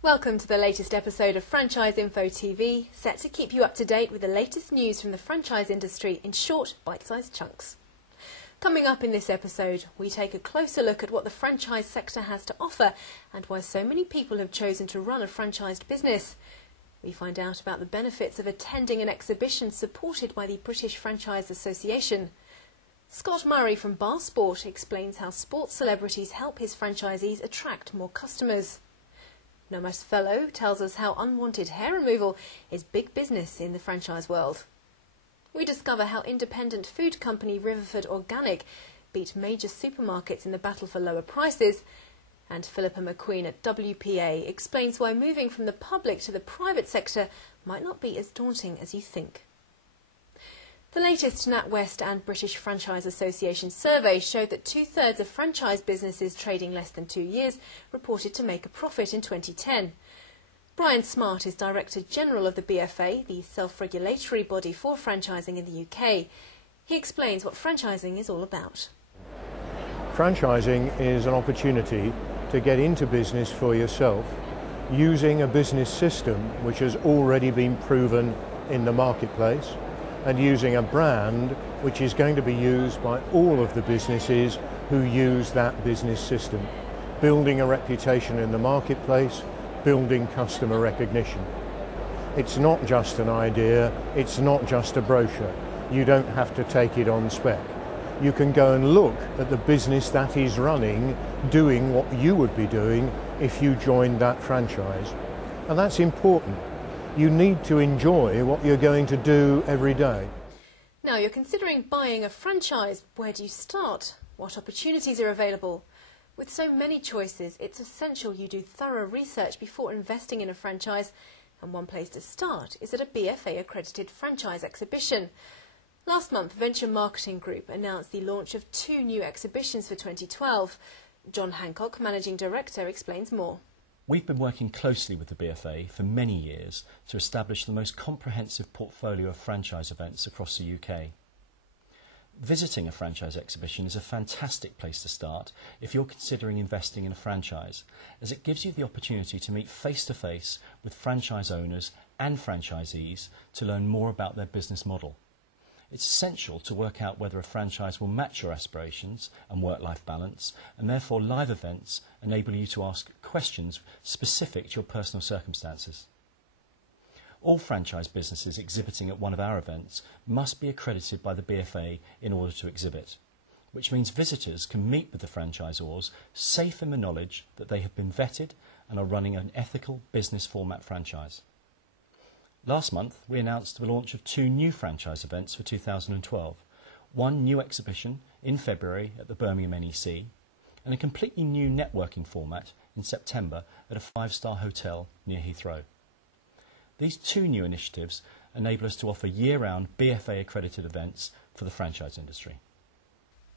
Welcome to the latest episode of Franchise Info TV, set to keep you up to date with the latest news from the franchise industry in short, bite-sized chunks. Coming up in this episode, we take a closer look at what the franchise sector has to offer and why so many people have chosen to run a franchised business. We find out about the benefits of attending an exhibition supported by the British Franchise Association. Scott Murray from Bar Sport explains how sports celebrities help his franchisees attract more customers. Nomasvello tells us how unwanted hair removal is big business in the franchise world. We discover how independent food company Riverford Organic beat major supermarkets in the battle for lower prices. And Philippa McQueen at WPA explains why moving from the public to the private sector might not be as daunting as you think. The latest NatWest and British Franchise Association survey showed that 2/3 of franchise businesses trading less than 2 years reported to make a profit in 2010. Brian Smart is Director General of the BFA, the self-regulatory body for franchising in the UK. He explains what franchising is all about. Franchising is an opportunity to get into business for yourself using a business system which has already been proven in the marketplace, and using a brand which is going to be used by all of the businesses who use that business system, building a reputation in the marketplace, building customer recognition. It's not just an idea, it's not just a brochure. You don't have to take it on spec. You can go and look at the business that is running, doing what you would be doing if you joined that franchise. And that's important. You need to enjoy what you're going to do every day. Now you're considering buying a franchise. Where do you start? What opportunities are available? With so many choices, it's essential you do thorough research before investing in a franchise, and one place to start is at a BFA accredited franchise exhibition. Last month, Venture Marketing Group announced the launch of 2 new exhibitions for 2012. John Hancock, Managing Director, explains more. We've been working closely with the BFA for many years to establish the most comprehensive portfolio of franchise events across the UK. Visiting a franchise exhibition is a fantastic place to start if you're considering investing in a franchise, as it gives you the opportunity to meet face-to-face with franchise owners and franchisees to learn more about their business model. It's essential to work out whether a franchise will match your aspirations and work-life balance, and therefore live events enable you to ask questions specific to your personal circumstances. All franchise businesses exhibiting at one of our events must be accredited by the BFA in order to exhibit, which means visitors can meet with the franchisors safe in the knowledge that they have been vetted and are running an ethical business format franchise. Last month, we announced the launch of 2 new franchise events for 2012, one new exhibition in February at the Birmingham NEC, and a completely new networking format in September at a 5-star hotel near Heathrow. These 2 new initiatives enable us to offer year-round BFA accredited events for the franchise industry.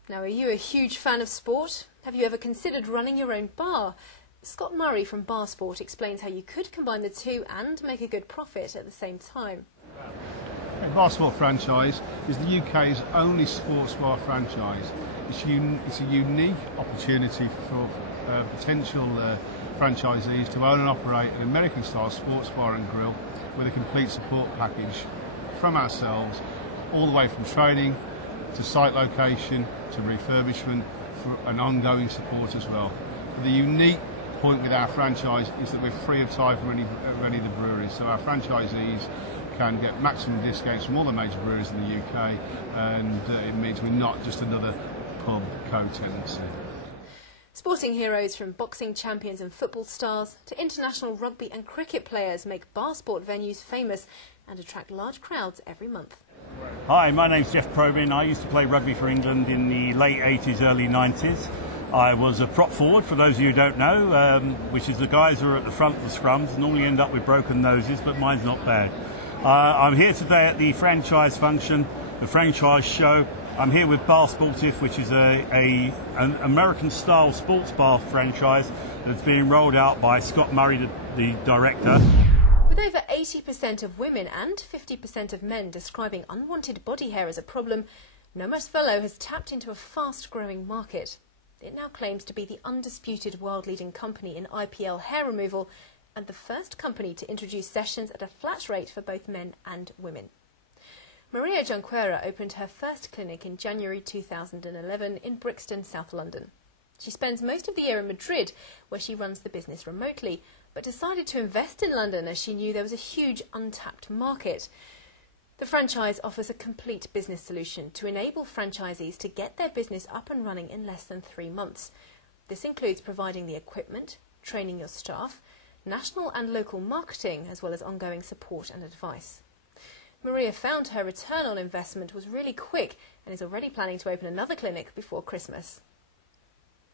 Now, are you a huge fan of sport? Have you ever considered running your own bar? Scott Murray from Bar Sport explains how you could combine the 2 and make a good profit at the same time. The Bar Sport franchise is the UK's only sports bar franchise. It's a unique opportunity for potential franchisees to own and operate an American-style sports bar and grill with a complete support package from ourselves, all the way from training to site location to refurbishment, for an ongoing support as well. The unique point with our franchise is that we're free of charge from any of the breweries, so our franchisees can get maximum discounts from all the major breweries in the UK, and it means we're not just another pub co-tenancy. Sporting heroes from boxing champions and football stars to international rugby and cricket players make bar sport venues famous and attract large crowds every month. Hi, my name's Jeff Probyn. I used to play rugby for England in the late 80s, early 90s. I was a prop forward, for those of you who don't know, which is the guys who are at the front of the scrums, normally end up with broken noses, but mine's not bad. I'm here today at the franchise function, the franchise show. I'm here with Bar Sportif, which is an American-style sports bar franchise that's being rolled out by Scott Murray, the director. With over 80% of women and 50% of men describing unwanted body hair as a problem, Nomasvello has tapped into a fast-growing market. It now claims to be the undisputed world-leading company in IPL hair removal and the first company to introduce sessions at a flat rate for both men and women. Maria Junqueira opened her first clinic in January 2011 in Brixton, South London. She spends most of the year in Madrid, where she runs the business remotely, but decided to invest in London as she knew there was a huge untapped market. The franchise offers a complete business solution to enable franchisees to get their business up and running in less than 3 months. This includes providing the equipment, training your staff, national and local marketing, as well as ongoing support and advice. Maria found her return on investment was really quick and is already planning to open another clinic before Christmas.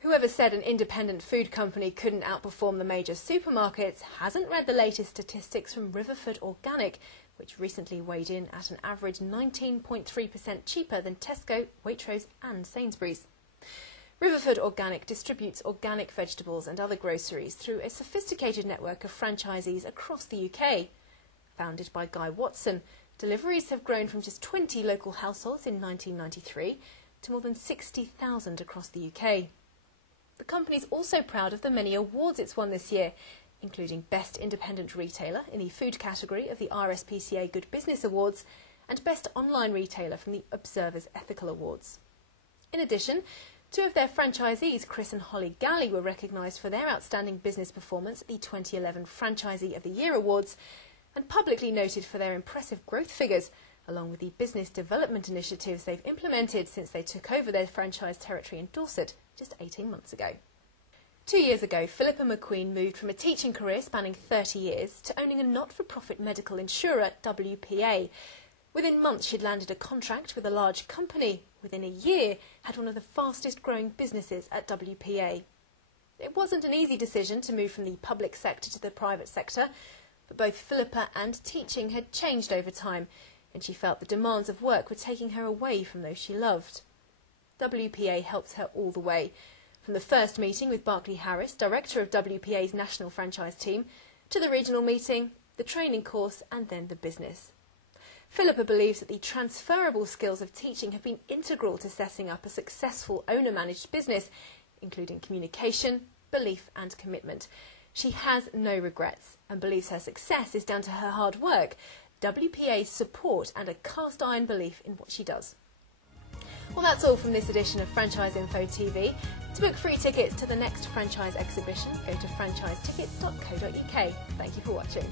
Whoever said an independent food company couldn't outperform the major supermarkets hasn't read the latest statistics from Riverford Organic, which recently weighed in at an average 19.3% cheaper than Tesco, Waitrose and Sainsbury's. Riverford Organic distributes organic vegetables and other groceries through a sophisticated network of franchisees across the UK. Founded by Guy Watson, deliveries have grown from just 20 local households in 1993 to more than 60,000 across the UK. The company is also proud of the many awards it's won this year, including Best Independent Retailer in the food category of the RSPCA Good Business Awards and Best Online Retailer from the Observer's Ethical Awards. In addition, 2 of their franchisees, Chris and Holly Galley, were recognised for their outstanding business performance at the 2011 Franchisee of the Year Awards and publicly noted for their impressive growth figures, along with the business development initiatives they've implemented since they took over their franchise territory in Dorset just 18 months ago. 2 years ago, Philippa McQueen moved from a teaching career spanning 30 years to owning a not-for-profit medical insurer, WPA. Within months, she'd landed a contract with a large company. Within a year, had one of the fastest-growing businesses at WPA. It wasn't an easy decision to move from the public sector to the private sector, but both Philippa and teaching had changed over time, and she felt the demands of work were taking her away from those she loved. WPA helped her all the way, from the first meeting with Barclay Harris, director of WPA's national franchise team, to the regional meeting, the training course and then the business. Philippa believes that the transferable skills of teaching have been integral to setting up a successful owner-managed business, including communication, belief and commitment. She has no regrets and believes her success is down to her hard work, WPA's support and a cast-iron belief in what she does. Well, that's all from this edition of Franchise Info TV. To book free tickets to the next franchise exhibition, go to franchisetickets.co.uk. Thank you for watching.